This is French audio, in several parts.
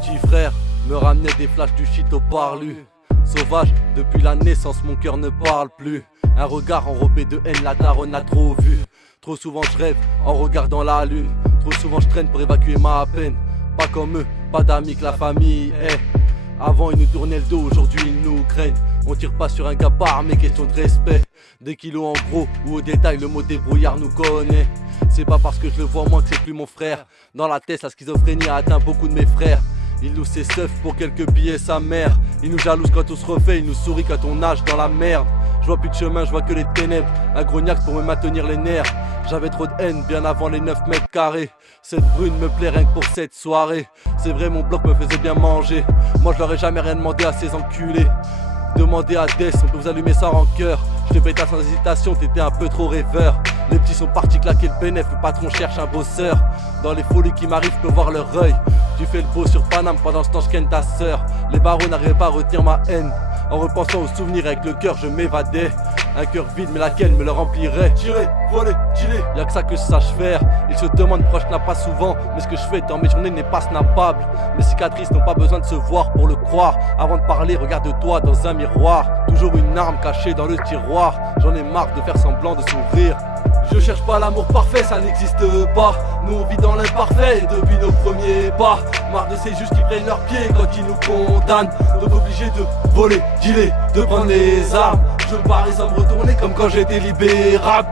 Petit frère me ramenait des flashs du shit au parlu. Sauvage, depuis la naissance mon cœur ne parle plus. Un regard enrobé de haine, la daronne a trop vu. Trop souvent je rêve en regardant la lune. Trop souvent je traîne pour évacuer ma peine. Pas comme eux, pas d'amis que la famille. Avant ils nous tournaient le dos, aujourd'hui ils nous craignent. On tire pas sur un gars par mais question de respect. Des kilos en gros ou au détail, le mot débrouillard nous connaît. C'est pas parce que je le vois moins que c'est plus mon frère. Dans la tête la schizophrénie a atteint beaucoup de mes frères. Il loue ses seufs pour quelques billets sa mère. Il nous jalouse quand on se refait, il nous sourit quand on nage dans la merde. Je vois plus de chemin, je vois que les ténèbres. Un grognac pour me maintenir les nerfs. J'avais trop de haine bien avant les 9 mètres carrés. Cette brune me plaît rien que pour cette soirée. C'est vrai mon bloc me faisait bien manger. Moi je leur ai jamais rien demandé à ces enculés. Demandez à Death, on peut vous allumer sans rancœur. Je te pétasse sans hésitation, t'étais un peu trop rêveur. Les petits sont partis claquer le bénéf, le patron cherche un bosseur. Dans les folies qui m'arrivent, je peux voir leur œil. Tu fais le beau sur Paname, pendant ce temps je ken ta sœur. Les barreaux n'arrivaient pas à retenir ma haine. En repensant aux souvenirs avec le cœur, je m'évadais. Un cœur vide mais laquelle me le remplirait. Tirer, voler, dealer, y'a que ça que je sache faire. Ils se demandent pourquoi je n'appe pas souvent. Mais ce que je fais dans mes journées n'est pas snappable. Mes cicatrices n'ont pas besoin de se voir pour le croire. Avant de parler, regarde-toi dans un miroir. Toujours une arme cachée dans le tiroir. J'en ai marre de faire semblant de sourire. Je cherche pas l'amour parfait, ça n'existe pas. Nous on vit dans l'imparfait depuis nos premiers pas. Marre de ces juges qui prennent leurs pieds quand ils nous condamnent. Donc obligé de voler, dealer, de prendre les armes. Je parie sans me retourner comme quand j'étais libérable.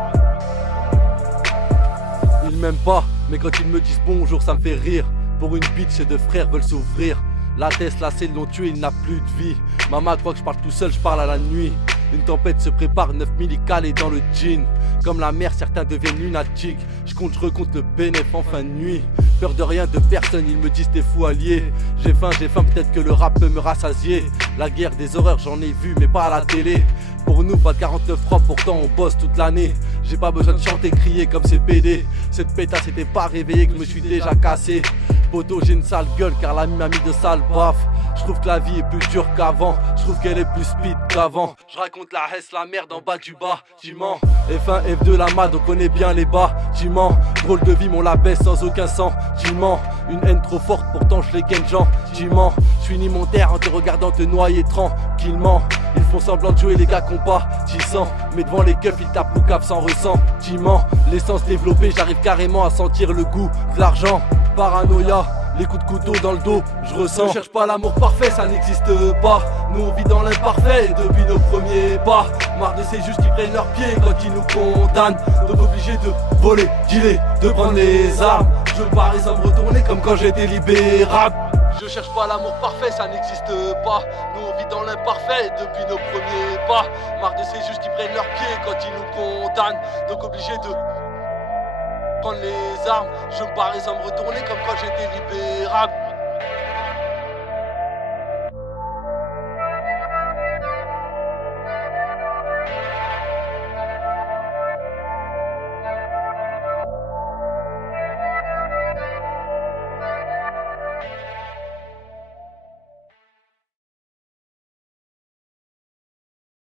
Ils m'aiment pas, mais quand ils me disent bonjour ça me fait rire. Pour une bitch ces deux frères veulent s'ouvrir. La Tesla c'est l'ont tué, il n'a plus de vie. Maman croit que je parle tout seul, je parle à la nuit. Une tempête se prépare, 9000 calés dans le jean. Comme la mer, certains deviennent lunatiques. Je recompte le bénéf en fin de nuit. Peur de rien, de personne, ils me disent t'es fou allié. J'ai faim, peut-être que le rap peut me rassasier. La guerre des horreurs, j'en ai vu, mais pas à la télé. Pour nous, pas de 49 francs, pourtant on bosse toute l'année. J'ai pas besoin de chanter, crier comme ces PD. Cette pétasse était pas réveillée que je me suis déjà cassé. Poto, j'ai une sale gueule car l'ami m'a mis de sales baffes. Je trouve que la vie est plus dure qu'avant. Je trouve qu'elle est plus speed qu'avant. Je raconte la hesse, la merde en bas du bas. Tu mens. F1, F2, la MAD, on connaît bien les bas. Tu mens. Drôle de vie, mon la baisse sans aucun sang. Tu mens. Une haine trop forte, pourtant je les ken gens. Tu mens. Je finis mon terre en te regardant te noyer tranquillement. Ils font semblant de jouer les gars qu'on pas. Tu sens. Mais devant les keufs, ils tapent cap sans ressent. Tu mens. L'essence développée, j'arrive carrément à sentir le goût de l'argent. Paranoïa. Les coups de couteau dans le dos, je ressens. Je cherche pas l'amour parfait, ça n'existe pas. Nous on vit dans l'imparfait depuis nos premiers pas. Marre de ces juges qui prennent leurs pieds quand ils nous condamnent. Donc obligé de voler, dealer, de prendre les armes. Je parie sans me retourner comme quand j'étais libérable. Je cherche pas l'amour parfait, ça n'existe pas. Nous on vit dans l'imparfait depuis nos premiers pas. Marre de ces juges qui prennent leurs pieds quand ils nous condamnent. Donc obligé de prendre les armes, je me parais sans me retourner comme quand j'étais libérable.